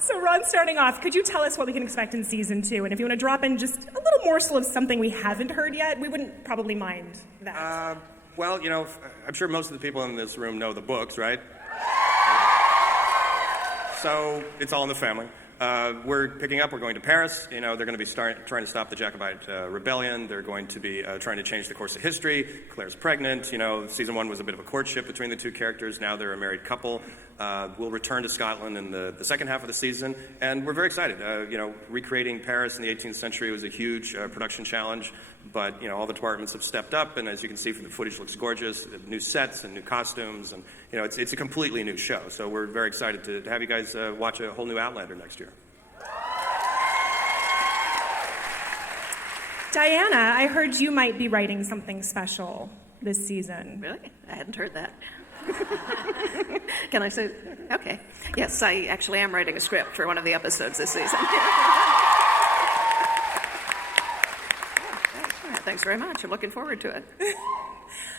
So Ron, starting off, could you tell us what we can expect in season 2? And if you want to drop in just a little morsel of something we haven't heard yet, we wouldn't probably mind that. Well, I'm sure most of the people in this room know the books, right? So it's all in the family. We're picking up. We're going to Paris. They're going to be trying to stop the Jacobite rebellion. They're going to be trying to change the course of history. Claire's pregnant. Season 1 was a bit of a courtship between the two characters. Now they're a married couple. We'll return to Scotland in the second half of the season, and we're very excited. Recreating Paris in the 18th century was a huge production challenge, but all the departments have stepped up, and as you can see from the footage, looks gorgeous. New sets and new costumes, and it's a completely new show. So we're very excited to have you guys watch a whole new Outlander next year. Diana, I heard you might be writing something special this season. Really? I hadn't heard that. Can I say? Okay. Yes, I actually am writing a script for one of the episodes this season. Thanks very much. I'm looking forward to it.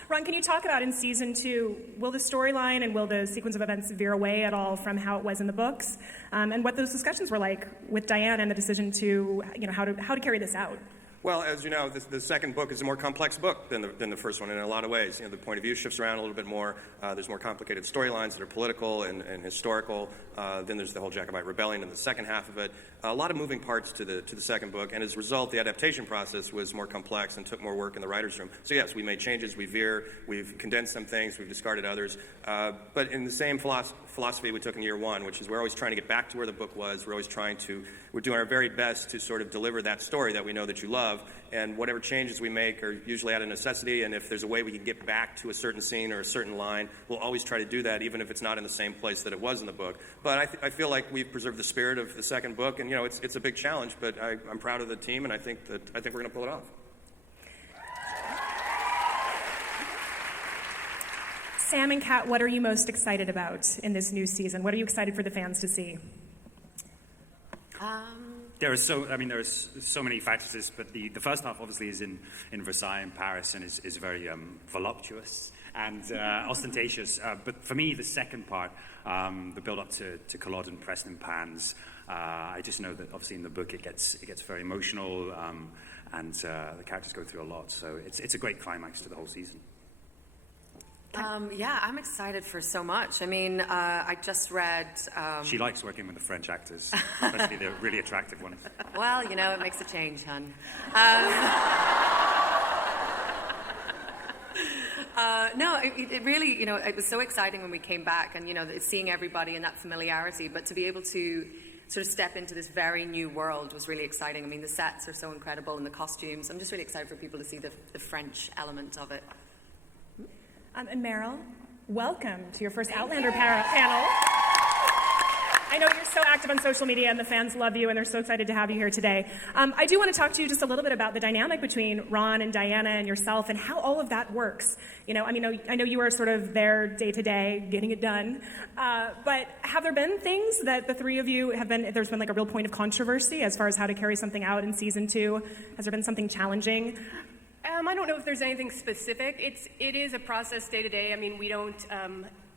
Ron, can you talk about in season 2, will the storyline and will the sequence of events veer away at all from how it was in the books? And what those discussions were like with Diana and the decision to, how to carry this out? Well, as you know, the second book is a more complex book than the first one in a lot of ways. The point of view shifts around a little bit more. There's more complicated storylines that are political and historical. Then there's the whole Jacobite rebellion in the second half of it. A lot of moving parts to the second book, and as a result, the adaptation process was more complex and took more work in the writer's room. So yes, we made changes, we've condensed some things, we've discarded others. But in the same philosophy we took in year 1, which is we're always trying to get back to where the book was. We're doing our very best to sort of deliver that story that we know that you love, and whatever changes we make are usually out of necessity, and if there's a way we can get back to a certain scene or a certain line, we'll always try to do that, even if it's not in the same place that it was in the book. But I feel like we've preserved the spirit of the second book, and it's a big challenge, but I'm proud of the team, and I think we're going to pull it off. Sam and Kat, what are you most excited about in this new season? What are you excited for the fans to see? There are so many factors to this, but the first half obviously is in Versailles in Paris and is very voluptuous and ostentatious. But for me, the second part, the build up to Culloden, Preston, Pans, I just know that obviously in the book it gets very emotional, and the characters go through a lot. So it's a great climax to the whole season. Yeah, I'm excited for so much. I mean, I just read... She likes working with the French actors, especially the really attractive ones. Well, it makes a change, hun. No, it really, it was so exciting when we came back and, seeing everybody and that familiarity, but to be able to sort of step into this very new world was really exciting. I mean, the sets are so incredible and the costumes. I'm just really excited for people to see the French element of it. And Meryl, welcome to your first Outlander panel. I know you're so active on social media and the fans love you and they're so excited to have you here today. I do want to talk to you just a little bit about the dynamic between Ron and Diana and yourself and how all of that works. I know you are sort of there day to day, getting it done. But have there been things that the three of you there's been like a real point of controversy as far as how to carry something out in season 2? Has there been something challenging? I don't know if there's anything specific. It is a process day to day. I mean, we don't,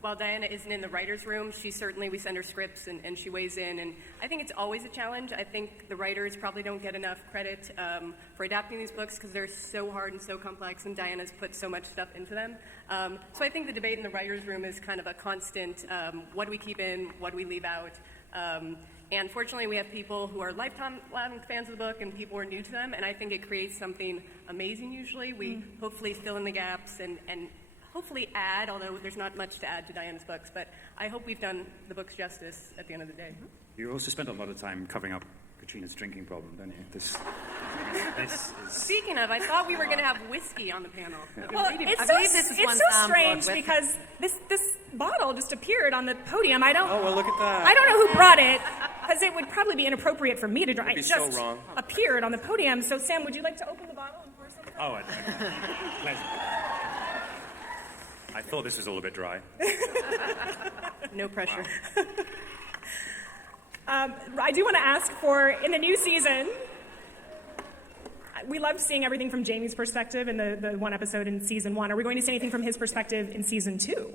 while Diana isn't in the writer's room, we send her scripts and she weighs in. And I think it's always a challenge. I think the writers probably don't get enough credit for adapting these books because they're so hard and so complex, and Diana's put so much stuff into them. So I think the debate in the writer's room is kind of a constant, what do we keep in, what do we leave out? And fortunately, we have people who are lifetime fans of the book and people who are new to them, and I think it creates something amazing usually. We hopefully fill in the gaps and hopefully add, although there's not much to add to Diana's books, but I hope we've done the books justice at the end of the day. You also spent a lot of time covering up Caitriona's drinking problem, don't you? This is... Speaking of, I thought we were going to have whiskey on the panel. Yeah. Well, it's so strange because this bottle just appeared on the podium. Oh, well, look at that. I don't know who brought it, because it would probably be inappropriate for me to drink. It just so wrong. appeared on the podium. So, Sam, would you like to open the bottle and pour something? Oh, pleasure. I thought this was all a bit dry. No pressure. Wow. I do want to ask for, in the new season, we loved seeing everything from Jamie's perspective in the one episode in season 1. Are we going to see anything from his perspective in season 2?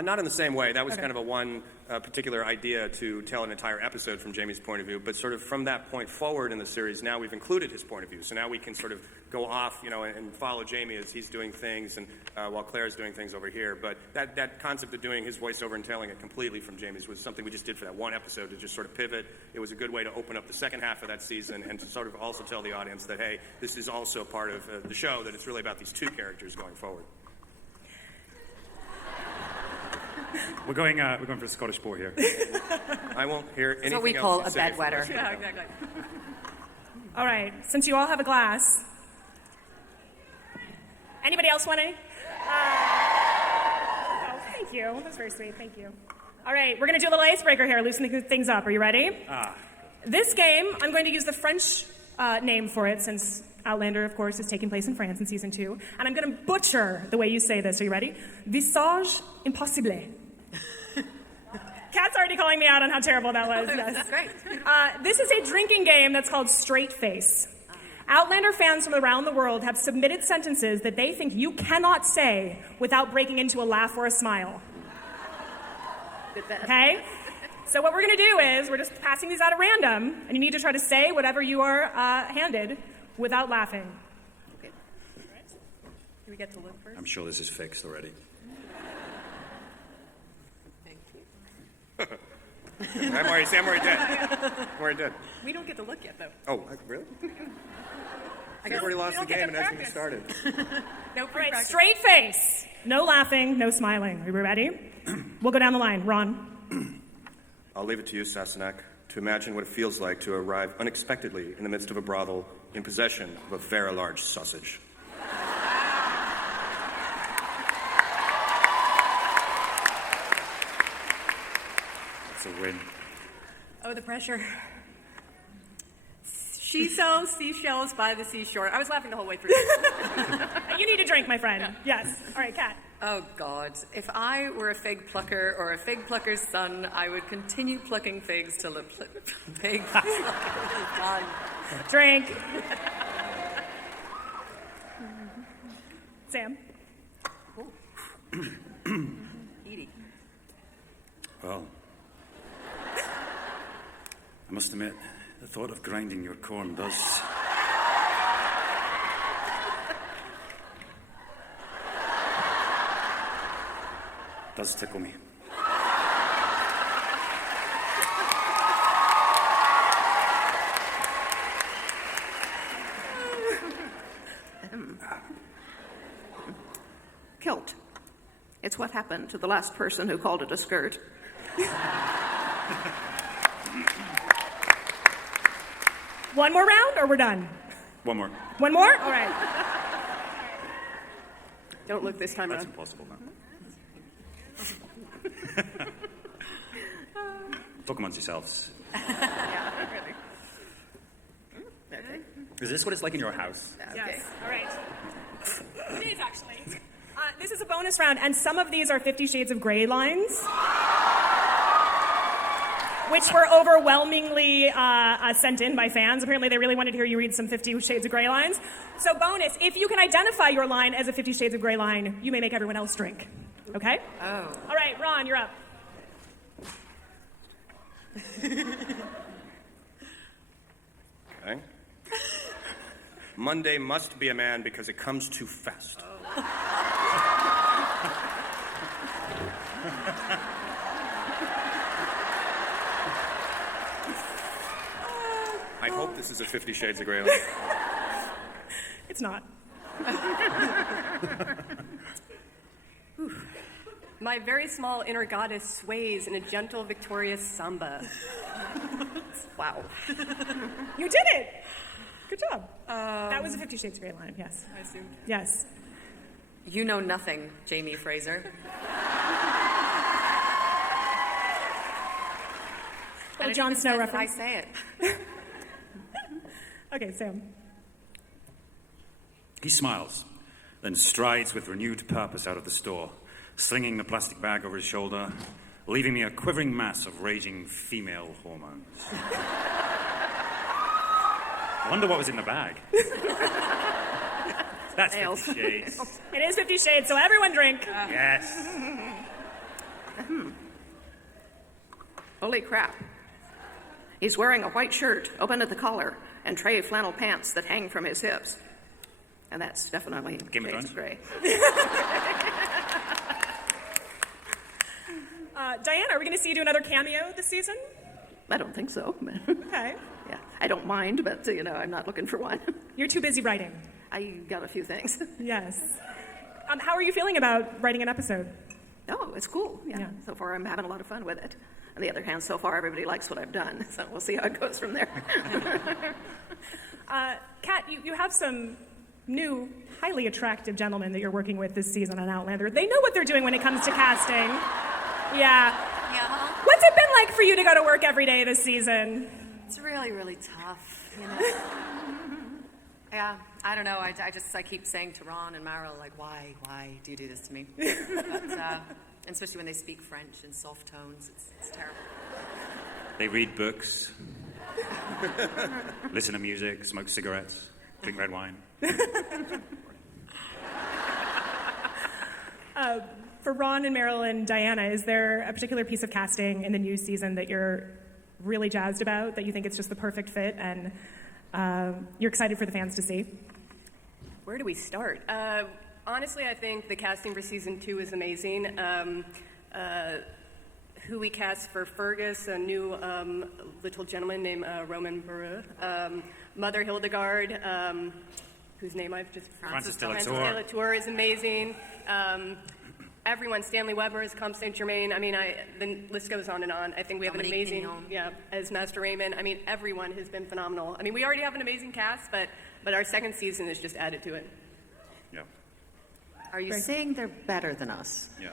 Not in the same way. That was kind of a one particular idea to tell an entire episode from Jamie's point of view. But sort of from that point forward in the series, now we've included his point of view. So now we can sort of go off, and follow Jamie as he's doing things, and while Claire's doing things over here. But that concept of doing his voiceover and telling it completely from Jamie's was something we just did for that one episode to just sort of pivot. It was a good way to open up the second half of that season and to sort of also tell the audience that, hey, this is also part of the show, that it's really about these two characters going forward. We're going for a Scottish pour here. I won't hear anything else. That's what we call you a say bedwetter. for- Yeah, exactly. All right, since you all have a glass. Anybody else want any? Oh, thank you. That's very sweet. Thank you. All right, we're going to do a little icebreaker here, loosening things up. Are you ready? This game, I'm going to use the French name for it, since Outlander, of course, is taking place in France in season 2. And I'm going to butcher the way you say this. Are you ready? Visage impossible. Kat's already calling me out on how terrible that was. Yes. That's great. This is a drinking game that's called Straight Face. Outlander fans from around the world have submitted sentences that they think you cannot say without breaking into a laugh or a smile. Okay? So what we're going to do is we're just passing these out at random, and you need to try to say whatever you are handed without laughing. Okay. Do we get to look first? I'm sure this is fixed already. Thank you. I'm already dead. I'm already dead. We don't get to look yet, though. Oh, really? I've already lost the game and hasn't even started. No All right, pre-practice. straight face. No laughing, no smiling. Are you ready? We'll go down the line. Ron. I'll leave it to you, Sassenach, to imagine what it feels like to arrive unexpectedly in the midst of a brothel in possession of a very large sausage. It's a win. Oh, the pressure. She sells seashells by the seashore. I was laughing the whole way through. You need a drink, my friend. Yes. All right, Kat. Oh, God. If I were a fig plucker or a fig plucker's son, I would continue plucking figs till the pig plucker is done. Drink. Sam. Edie. Well, I must admit, the thought of grinding your corn does... does tickle me. Kilt. It's what happened to the last person who called it a skirt. One more round, or we're done? One more. One more? All right. Don't look this time That's around. impossible now. Talk amongst yourselves. Okay. Is this what it's like in your house? Yes. All right. It is, actually. This is a bonus round, and some of these are 50 Shades of Grey lines, which were overwhelmingly sent in by fans. Apparently, they really wanted to hear you read some 50 Shades of Grey lines. So bonus, if you can identify your line as a 50 Shades of Grey line, you may make everyone else drink. Okay? Oh. All right, Ron, you're up. Okay? Monday must be a man because it comes too fast. I hope this is a 50 Shades of Grey line. It's not. My very small inner goddess sways in a gentle, victorious samba. Wow. You did it! Good job. That was a 50 Shades of Grey line, yes. I assumed. Yes. You know nothing, Jamie Fraser. Little Jon Snow I reference. say it. Okay, Sam. He smiles, then strides with renewed purpose out of the store, slinging the plastic bag over his shoulder, leaving me a quivering mass of raging female hormones. I wonder what was in the bag. That's 50 Shades. It is 50 Shades, so everyone drink. Yes. Holy crap. He's wearing a white shirt, open at the collar, and gray flannel pants that hang from his hips. And that's definitely Game of James Thrones? Gray. Diana, are we going to see you do another cameo this season? I don't think so. Okay. Yeah, I don't mind, but I'm not looking for one. You're too busy writing. I got a few things. Yes. How are you feeling about writing an episode? Oh, it's cool. Yeah. So far, I'm having a lot of fun with it. On the other hand, so far, everybody likes what I've done. So we'll see how it goes from there. Kat, you have some new, highly attractive gentlemen that you're working with this season on Outlander. They know what they're doing when it comes to casting. Yeah. Yeah. What's it been like for you to go to work every day this season? It's really, really tough, you know. Yeah, I don't know. I keep saying to Ron and Meryl, like, why do you do this to me? But, especially when they speak French in soft tones, it's terrible. They read books, listen to music, smoke cigarettes, drink red wine. For Ron and Meryl and Diana, is there a particular piece of casting in the new season that you're really jazzed about, that you think it's just the perfect fit and you're excited for the fans to see? Where do we start? Honestly, I think the casting for season 2 is amazing. Who we cast for Fergus, a new little gentleman named Roman Baru. Mother Hildegard, whose name I've just... Francis de la Francis Tour. de la Tour is amazing. Everyone, Stanley Weber as Comte Saint Germain. I mean, the list goes on and on. I think we have Dominique an amazing, Pignon. as Master Raymond. I mean, everyone has been phenomenal. I mean, we already have an amazing cast, but our second season has just added to it. Yeah. Are you saying they're better than us? Yeah.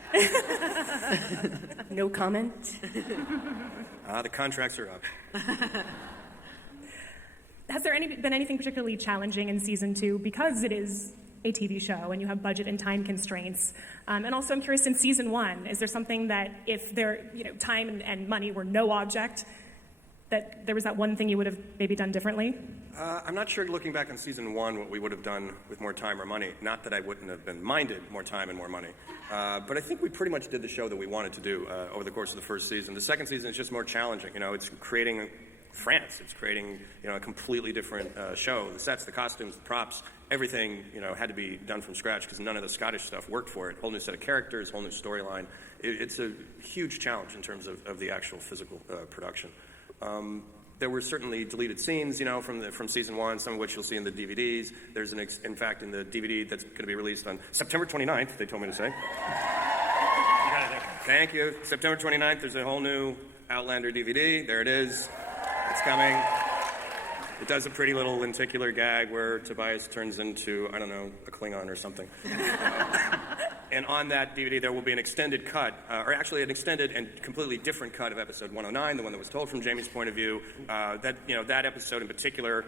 No comment. The contracts are up. Has there been anything particularly challenging in season 2, because it is a TV show and you have budget and time constraints? And also, I'm curious, in season 1, is there something that if time and money were no object, that there was that one thing you would have maybe done differently? I'm not sure, looking back on season 1, what we would have done with more time or money. Not that I wouldn't have been minded more time and more money. But I think we pretty much did the show that we wanted to do over the course of the first season. The second season is just more challenging. It's creating France. It's creating, a completely different show. The sets, the costumes, the props, everything, had to be done from scratch because none of the Scottish stuff worked for it. Whole new set of characters, whole new storyline. It's a huge challenge in terms of the actual physical production. There were certainly deleted scenes, from season 1, some of which you'll see in the DVDs. There's in fact, in the DVD that's going to be released on September 29th, they told me to say. Thank you. September 29th, there's a whole new Outlander DVD. There it is. It's coming. It does a pretty little lenticular gag where Tobias turns into, I don't know, a Klingon or something. And on that DVD, there will be an extended cut, or actually an extended and completely different cut of episode 109, the one that was told from Jamie's point of view. That episode in particular,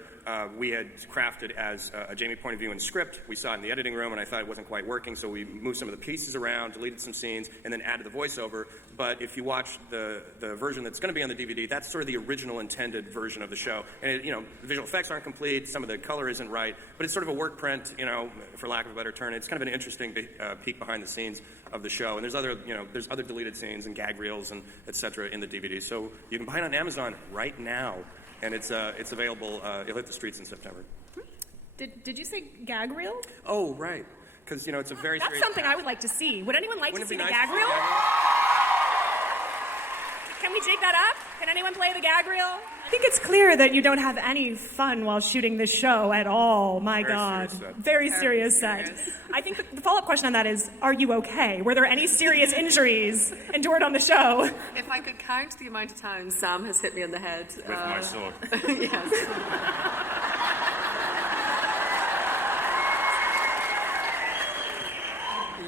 we had crafted as a Jamie point of view in script. We saw it in the editing room, and I thought it wasn't quite working, so we moved some of the pieces around, deleted some scenes, and then added the voiceover. But if you watch the version that's going to be on the DVD, that's sort of the original intended version of the show. And the visual effects aren't complete, some of the color isn't right, but it's sort of a work print, for lack of a better term. It's kind of an interesting peek behind the scenes of the show. And there's other deleted scenes and gag reels and et cetera in the DVD. So you can buy it on Amazon right now, and it's available. It'll hit the streets in September. Did you say gag reel? Oh, right. Because, it's a very That's serious... something I would like to see. Would anyone like Wouldn't to it see be the nice gag to see reel? a gag Can we jig that up? Can anyone play the gag reel? I think it's clear that you don't have any fun while shooting this show at all. My Very God. serious set. Very serious set. I think the follow-up question on that is, are you okay? Were there any serious injuries endured on the show? If I could count the amount of times Sam has hit me on the head. With my sword. Yes.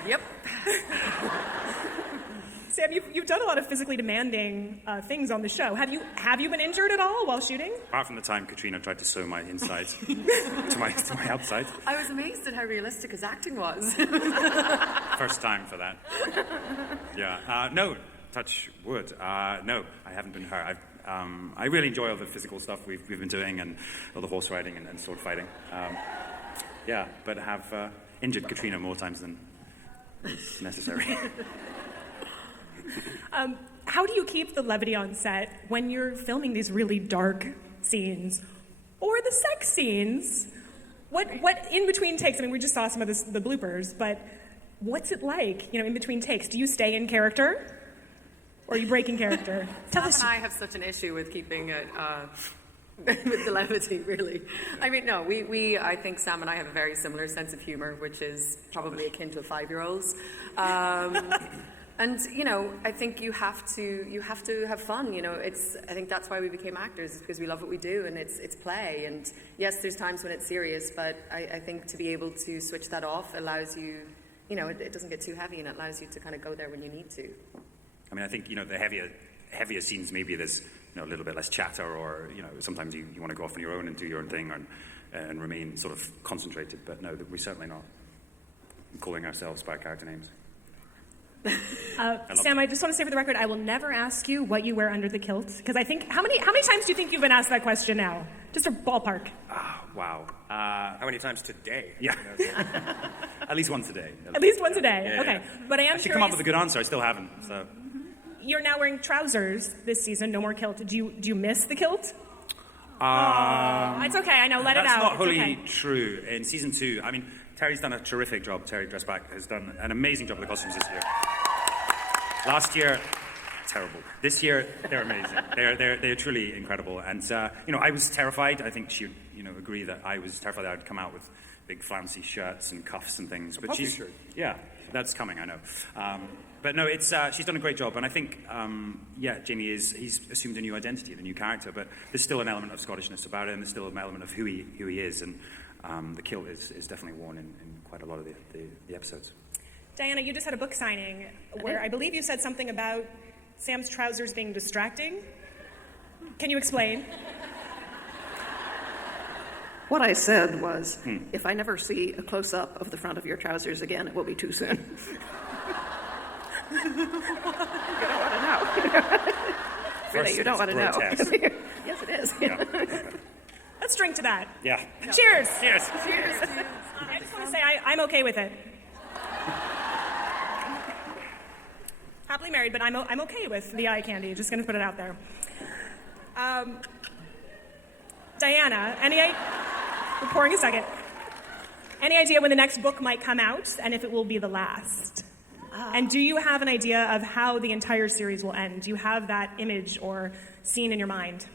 Yep. Sam, you've done a lot of physically demanding things on the show. Have you been injured at all while shooting? Apart from the time Caitriona tried to sew my insides to my outside. I was amazed at how realistic his acting was. First time for that. Yeah. No, touch wood. No, I haven't been hurt. I really enjoy all the physical stuff we've been doing and all the horse riding and sword fighting. Yeah, but I have injured Caitriona more times than is necessary. How do you keep the levity on set when you're filming these really dark scenes or the sex scenes? What in between takes? I mean, we just saw some of the bloopers, but what's it like, in between takes? Do you stay in character, or are you breaking character? Sam and I have such an issue with keeping it with the levity, really. I mean, no, I think Sam and I have a very similar sense of humor, which is probably akin to a 5-year-old's. And I think you have to have fun. I think that's why we became actors, because we love what we do, and it's play. And yes, there's times when it's serious, but I think to be able to switch that off allows you, it doesn't get too heavy, and it allows you to kind of go there when you need to. I mean, I think the heavier scenes, maybe there's a little bit less chatter, or sometimes you want to go off on your own and do your own thing and remain sort of concentrated. But no, we're certainly not calling ourselves by character names. Sam, I just want to say for the record, I will never ask you what you wear under the kilt, because I think how many times do you think you've been asked that question now? Just a ballpark. Wow. How many times today? Yeah. At least once a day. At least once a day. Yeah, okay. yeah. But I am I should curious. come up with a good answer. I still haven't. So. You're now wearing trousers this season. No more kilt. Do you miss the kilt? It's okay. I know. Let it out. That's not It's wholly okay. true. In season 2, I mean, Terry's done a terrific job. Terry Dressback has done an amazing job with the costumes this year. Last year, terrible. This year, they're amazing. They're truly incredible. And I was terrified. I think she'd agree that I was terrified that I'd come out with big flouncy shirts and cuffs and things. But puffy shirt. Yeah, that's coming. I know. But no, she's done a great job. And I think Jamie he's assumed a new identity, a new character. But there's still an element of Scottishness about it, and there's still an element of who he is. And the kilt is definitely worn in quite a lot of the episodes. Diana, you just had a book signing where I believe you said something about Sam's trousers being distracting. Can you explain? What I said was, if I never see a close-up of the front of your trousers again, it will be too soon. You don't want to know. Really, you don't want to know. Yes, it is. Yeah. Let's drink to that. Yeah. Cheers. Cheers. Cheers. I just want to say I'm okay with it. Happily married, but I'm okay with the eye candy. Just going to put it out there. Diana, we're pouring a second. Any idea when the next book might come out, and if it will be the last? And do you have an idea of how the entire series will end? Do you have that image or scene in your mind?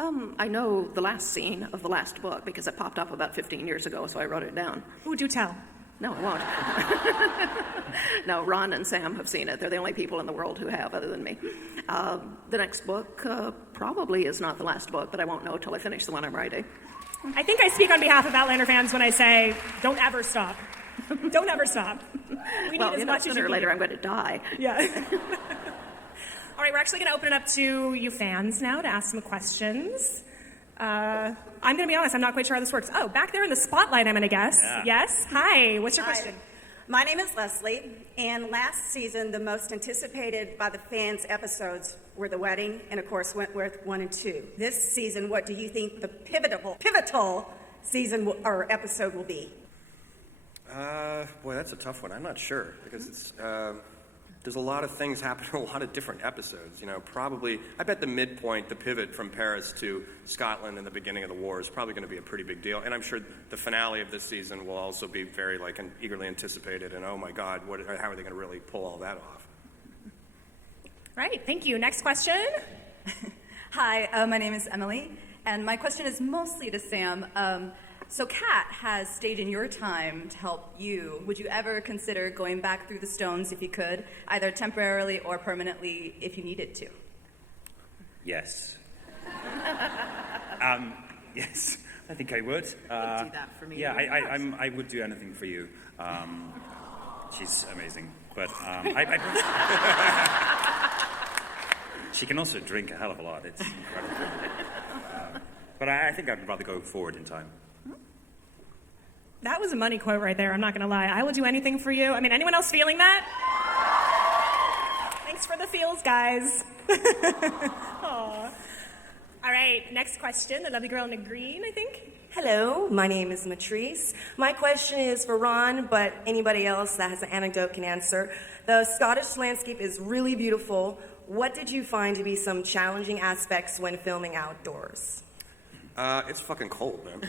I know the last scene of the last book because it popped up about 15 years ago, so I wrote it down. Ooh, do tell. No, I won't. No, Ron and Sam have seen it. They're the only people in the world who have, other than me. The next book probably is not the last book, but I won't know till I finish the one I'm writing. I think I speak on behalf of Outlander fans when I say, don't ever stop. Don't ever stop. We need as much as sooner you or can later do. I'm going to die. Yeah. All right, we're actually going to open it up to you fans now to ask some questions. I'm going to be honest, I'm not quite sure how this works. Oh, back there in the spotlight, I'm going to guess. Yeah. Yes? Hi, what's your Hi. question? My name is Leslie, and last season, the most anticipated by the fans episodes were The Wedding and, of course, Wentworth 1 and 2. This season, what do you think the pivotal season or episode will be? Boy, that's a tough one. I'm not sure, because it's there's a lot of things happening in a lot of different episodes. Probably, I bet the midpoint, the pivot from Paris to Scotland in the beginning of the war is probably going to be a pretty big deal. And I'm sure the finale of this season will also be very eagerly anticipated. And oh my God, how are they going to really pull all that off? Right, thank you. Next question. Hi, my name is Emily, and my question is mostly to Sam. So Kat has stayed in your time to help you. Would you ever consider going back through the stones if you could, either temporarily or permanently if you needed to? Yes. Yes, I think I would. Do that for me. Yeah, I would do anything for you. She's amazing, but she can also drink a hell of a lot. It's incredible. But I think I'd rather go forward in time. That was a money quote right there, I'm not going to lie. I will do anything for you. I mean, anyone else feeling that? Thanks for the feels, guys. Aw. All right, next question. The lovely girl in the green, I think. Hello, my name is Matrice. My question is for Ron, but anybody else that has an anecdote can answer. The Scottish landscape is really beautiful. what did you find to be some challenging aspects when filming outdoors? It's fucking cold, man.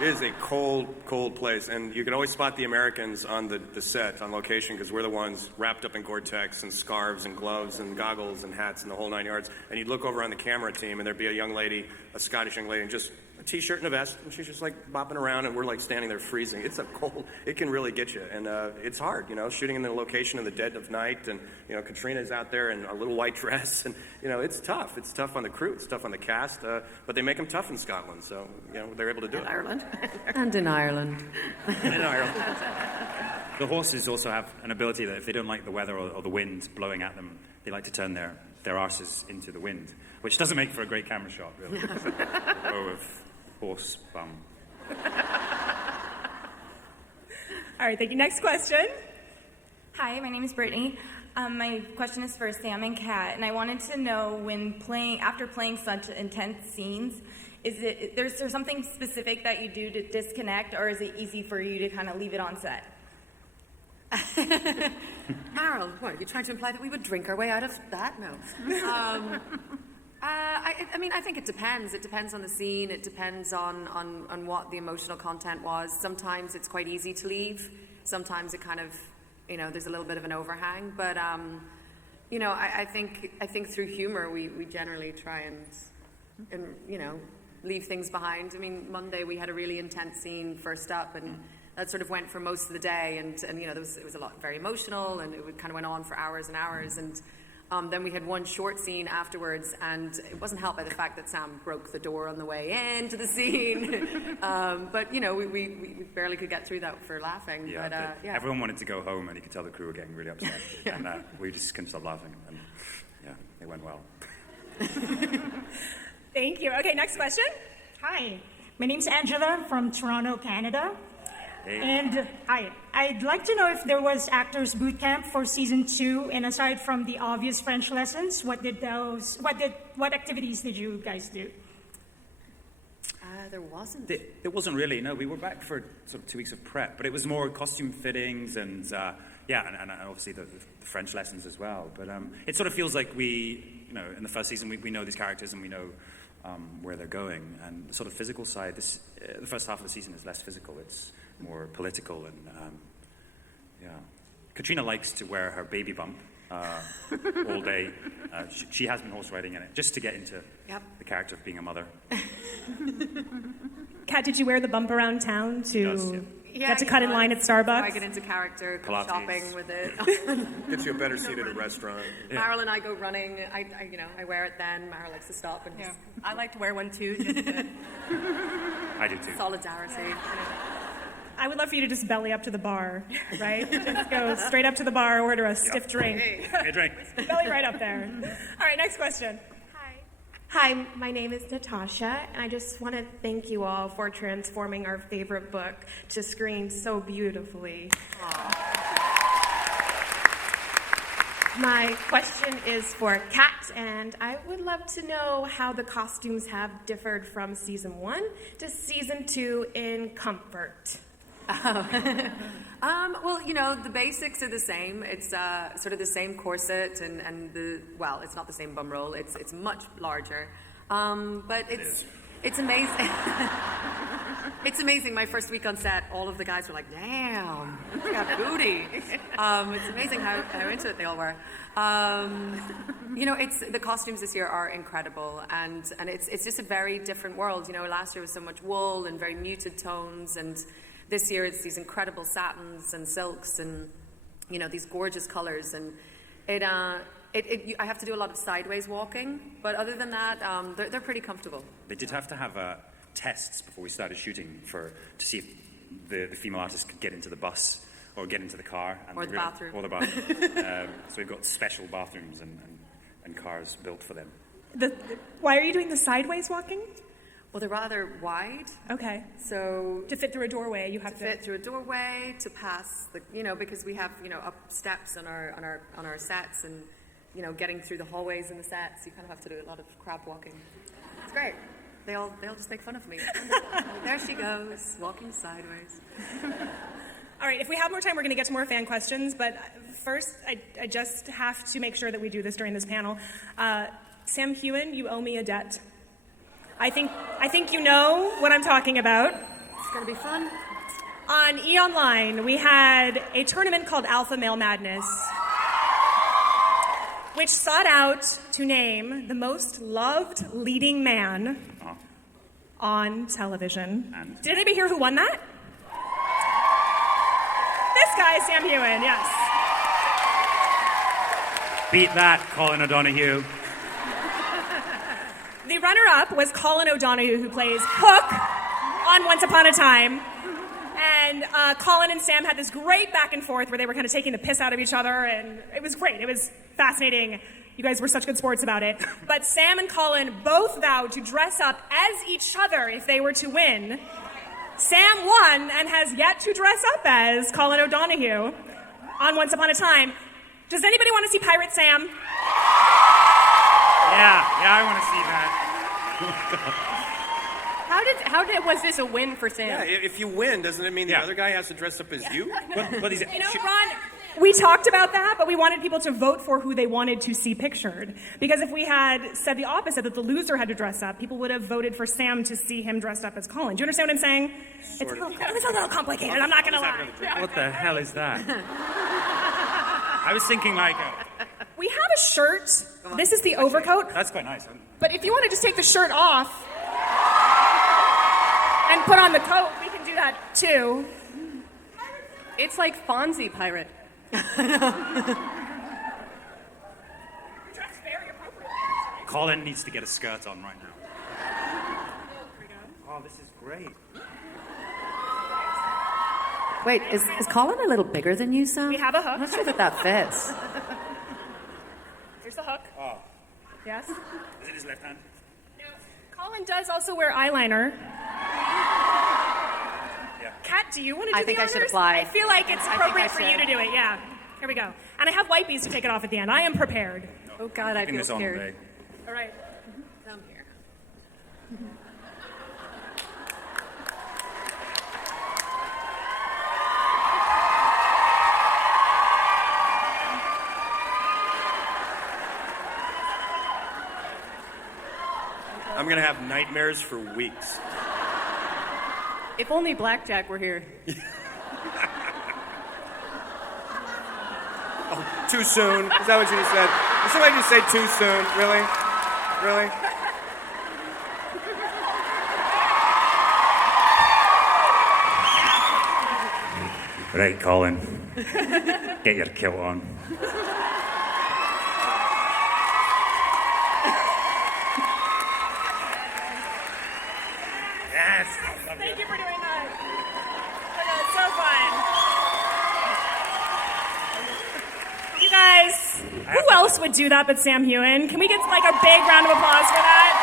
It is a cold, cold place. And you can always spot the Americans on the set, on location, because we're the ones wrapped up in Gore-Tex and scarves and gloves and goggles and hats and the whole 9 yards. And you'd look over on the camera team, and there'd be a young lady, a Scottish young lady, and just a T-shirt and a vest, and she's just like bopping around, and we're like standing there freezing. It's a cold, it can really get you. And it's hard, shooting in the location in the dead of night. And, Caitriona's out there in a little white dress. And, it's tough. It's tough on the crew. It's tough on the cast. But they make them tough in Scotland. So, they're able to do it. Ireland. And in Ireland. In Ireland. The horses also have an ability that if they don't like the weather or the wind blowing at them, they like to turn their arses into the wind, which doesn't make for a great camera shot, really. Row of horse bum. All right, thank you. Next question. Hi, my name is Brittany. My question is for Sam and Kat, and I wanted to know after playing such intense scenes, is there something specific that you do to disconnect, or is it easy for you to kind of leave it on set? Meryl, what, are you trying to imply that we would drink our way out of that? No. I think it depends. It depends on the scene. It depends on what the emotional content was. Sometimes it's quite easy to leave. Sometimes it kind of, there's a little bit of an overhang. But, I think through humor we generally try and leave things behind. I mean, Monday we had a really intense scene first up, and that sort of went for most of the day, and it was a lot very emotional, and it kind of went on for hours and hours, and then we had one short scene afterwards, and it wasn't helped by the fact that Sam broke the door on the way into the scene. But we barely could get through that for laughing. Yeah, but yeah. Everyone wanted to go home, and you could tell the crew were getting really upset, and we just couldn't stop laughing, and yeah, it went well. Thank you. Okay, next question. Hi, my name's Angela from Toronto, Canada. Hey. And I'd like to know if there was actors boot camp for season 2, and aside from the obvious French lessons, what activities did you guys do? There wasn't. There wasn't really. No, we were back for sort of 2 weeks of prep, but it was more costume fittings and and obviously the French lessons as well. But it sort of feels like we, in the first season we know these characters and we know where they're going. And the sort of physical side, the first half of the season is less physical. It's more political and Caitriona likes to wear her baby bump all day. She has been horse riding in it just to get into the character of being a mother. Kat, did you wear the bump around town to get to cut in line at So Starbucks? I get into character, go Pilates. shopping with it. Gets you a better seat at a restaurant. Meryl and I go running. I wear it then. Meryl likes to stop and just I like to wear one too. Just to I do too. solidarity. I would love for you to just belly up to the bar, right? Just go straight up to the bar, order a stiff drink. Hey, drink. Belly right up there. All right, next question. Hi, my name is Natasha, and I just want to thank you all for transforming our favorite book to screen so beautifully. My question is for Kat, and I would love to know how the costumes have differed from season 1 to season 2 in comfort. Well, the basics are the same. It's sort of the same corset and it's not the same bum roll. It's much larger, but it's amazing. It's amazing. My first week on set, all of the guys were like, "Damn, look at that booty." It's amazing how into it they all were. The costumes this year are incredible, and it's just a very different world. Last year was so much wool and very muted tones, and this year it's these incredible satins and silks and these gorgeous colors, and I have to do a lot of sideways walking, but other than that, they're pretty comfortable. They did have to have tests before we started shooting to see if the female artists could get into the bus or get into the car. Or the bathroom. Or the bathroom. So we've got special bathrooms and cars built for them. Why are you doing the sideways walking? Well, they're rather wide. Okay. So to fit through a doorway, you have to fit through a doorway, to pass because we have up steps on our sets, and getting through the hallways in the sets, you kind of have to do a lot of crab walking. It's great. They all just make fun of me. There she goes, walking sideways. All right, if we have more time, we're going to get to more fan questions, but first, I just have to make sure that we do this during this panel. Sam Heughan, you owe me a debt. I think you know what I'm talking about. It's going to be fun. On E! Online, we had a tournament called Alpha Male Madness, which sought out to name the most loved leading man on television. Did anybody hear who won that? This guy, Sam Heughan, yes. Beat that, Colin O'Donoghue. The runner-up was Colin O'Donoghue, who plays Hook on Once Upon a Time. And Colin and Sam had this great back and forth where they were kind of taking the piss out of each other, and it was great. It was fascinating. You guys were such good sports about it. But Sam and Colin both vowed to dress up as each other if they were to win. Sam won and has yet to dress up as Colin O'Donoghue on Once Upon a Time. Does anybody want to see Pirate Sam? Yeah, I want to see that. Was this a win for Sam? Yeah, if you win, doesn't it mean the other guy has to dress up as you? But he's, Ron, we talked about that, but we wanted people to vote for who they wanted to see pictured. Because if we had said the opposite, that the loser had to dress up, people would have voted for Sam to see him dressed up as Colin. Do you understand what I'm saying? It was a little complicated, I'm not going to lie. What the hell is that? I was thinking like... We have a shirt. This is the overcoat. That's quite nice. But if you want to just take the shirt off and put on the coat, we can do that too. It's like Fonzie pirate. Colin needs to get a skirt on right now. Oh, this is great. Wait, is Colin a little bigger than you, Sam? We have a hook. I'm not sure that fits. Here's the hook. Oh. Yes? Is it his left hand? No. Colin does also wear eyeliner. Yeah. Kat, do you want to do I think the I honors? should apply. I feel like it's appropriate for you should. to do it, yeah. Here we go. And I have wipies to take it off at the end. I am prepared. Oh, God, I Keeping feel this on scared. today. All right. Come here. I'm going to have nightmares for weeks. If only Blackjack were here. Oh, too soon? Is that what you just said? Did somebody just say too soon? Really? Really? Right, Colin. Get your kilt on. Yes. Thank you for doing that. It's so fun. You guys, who else would do that but Sam Heughan? Can we get like a big round of applause for that?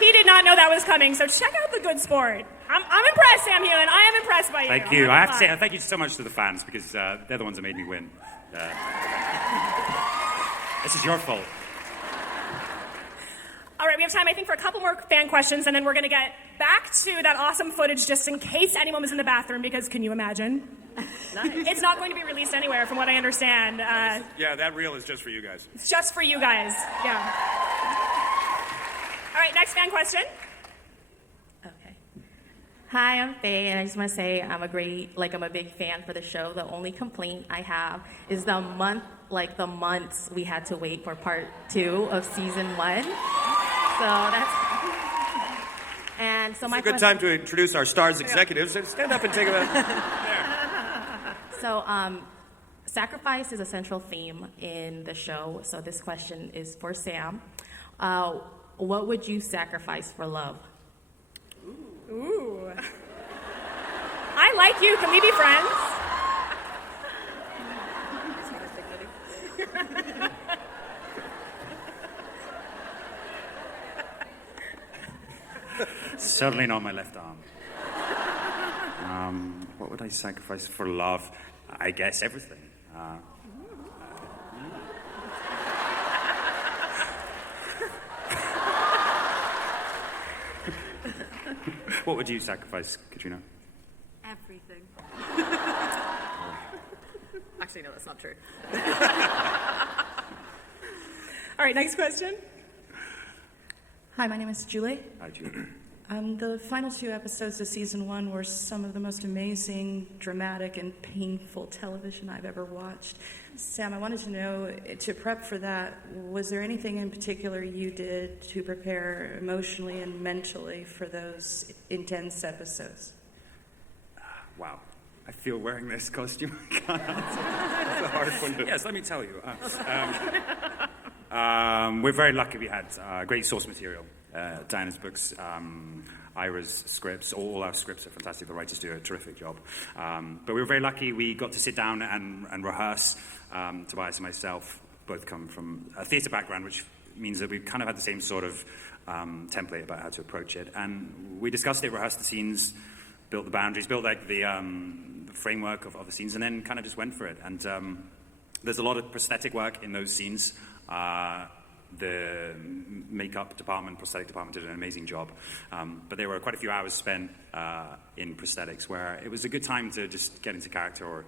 He did not know that was coming, so check out the good sport. I'm impressed, Sam Heughan. I am impressed by you. Thank you. I have to say thank you so much to the fans because they're the ones that made me win. This is your fault. All right, we have time, I think, for a couple more fan questions, and then we're going to get back to that awesome footage just in case anyone was in the bathroom, because can you imagine? Nice. It's not going to be released anywhere, from what I understand. Yeah, that reel is just for you guys. It's just for you guys. Yeah. All right, next fan question. Okay. Hi, I'm Faye, and I just want to say I'm a big fan for the show. The only complaint I have is the months we had to wait for part 2 of season 1. So that's. And so my It's a good time to introduce our stars executives. Stand up and take a minute. So, sacrifice is a central theme in the show. So this question is for Sam. What would you sacrifice for love? Ooh. I like you. Can we be friends? Certainly not my left arm. What would I sacrifice for love? I guess everything. What would you sacrifice, Caitriona? Everything. Actually, no, that's not true. All right, next question. Hi, my name is Julie. Hi, Julie. The final 2 episodes of season 1 were some of the most amazing, dramatic, and painful television I've ever watched. Sam, I wanted to know, to prep for that, was there anything in particular you did to prepare emotionally and mentally for those intense episodes? Wow. I feel wearing this costume. I can't answer. That's a hard one. Yes, let me tell you. We're very lucky we had great source material. Diana's books, Ira's scripts, all our scripts are fantastic. The writers do a terrific job. But we were very lucky we got to sit down and rehearse. Tobias and myself both come from a theatre background, which means that we kind of had the same sort of template about how to approach it. And we discussed it, rehearsed the scenes, built the boundaries, built like the framework of the scenes, and then kind of just went for it. And there's a lot of prosthetic work in those scenes. The makeup department, prosthetic department did an amazing job. But there were quite a few hours spent in prosthetics where it was a good time to just get into character or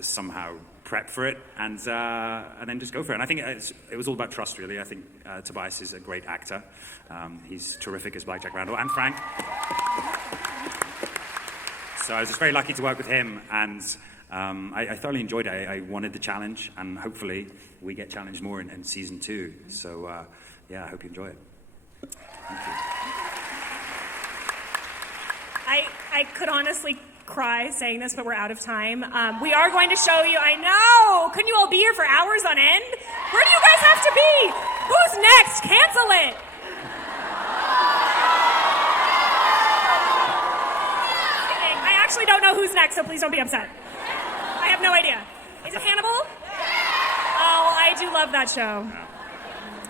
somehow prep for it and then just go for it. And I think it was all about trust, really. I think Tobias is a great actor. He's terrific as Blackjack Randall and Frank. So I was just very lucky to work with him, and I thoroughly enjoyed it. I wanted the challenge, and hopefully we get challenged more in season 2. So, I hope you enjoy it. Thank you. I could honestly cry saying this, but we're out of time. We are going to show you. I know! Couldn't you all be here for hours on end? Where do you guys have to be? Who's next? Cancel it! I actually don't know who's next, so please don't be upset. I have no idea. Is it Hannibal? Oh, I do love that show.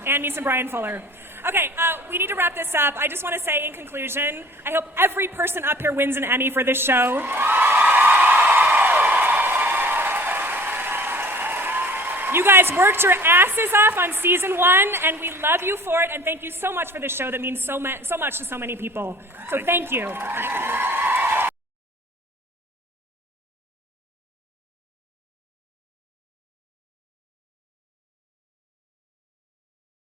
And me some Brian Fuller. Okay, we need to wrap this up. I just want to say in conclusion, I hope every person up here wins an Emmy for this show. You guys worked your asses off on season 1, and we love you for it, and thank you so much for this show that means so much to so many people. So thank you. Thank you.